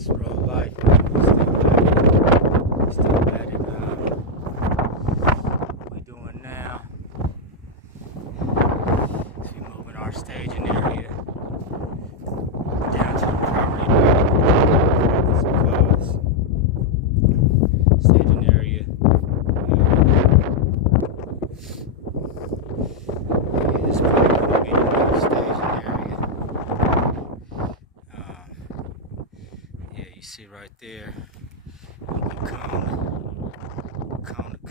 It's wRawLife. Still at it. What we doing now is we moving our staging area down to the property line. Staging area. This is probably going to be the new staging area. Yeah, you see right there. Cone to cone. Corner to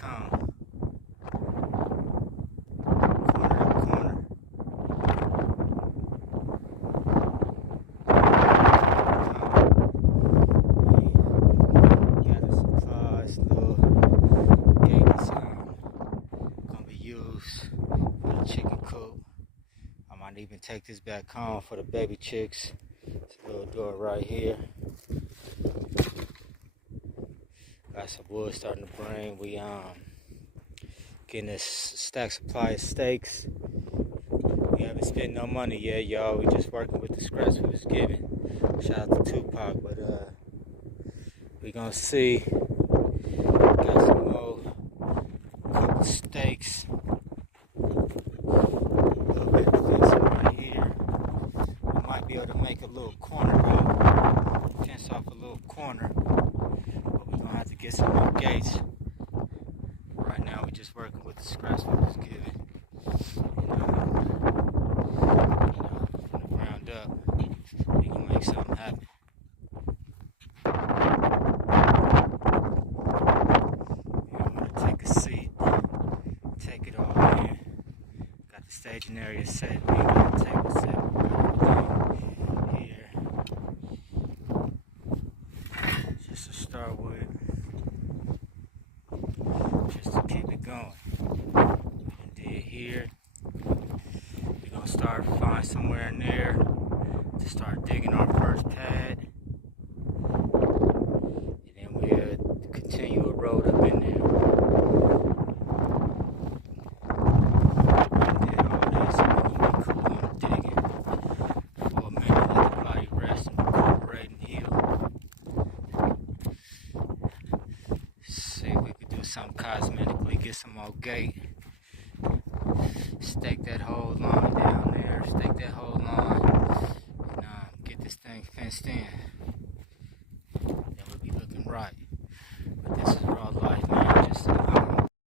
corner. Gather supplies, little gate that's gonna be used for the chicken coop. I might even take this back home for the baby chicks. It's a little door right here. Got some wood starting to bring. We getting this stack supply of steaks. We haven't spent no money yet, y'all. We just working with the scraps we was given. Shout out to Tupac, but we gonna see. Got some more cooked steaks. A little bit of fencing right here. We might be able to make a little corner though. Fence off a little corner. Have to get some more gates. Right now we're just working with the scraps we was given. From the ground up, we can make something happen. I'm gonna take a seat, take it all in. Got the staging area set. We got the table set. Everything here. Just to start with. Just to keep it going. And then here, we're gonna start find somewhere in there to start digging our first pad. And then we'll continue a road up in there. And then all this, we're gonna be cool on digging for a minute, let the body rest and recuperate and heal. See if we could do something cosmetically, get some more gate, stake that whole line down there, stake that whole line, and get this thing fenced in. Then we'll be looking right.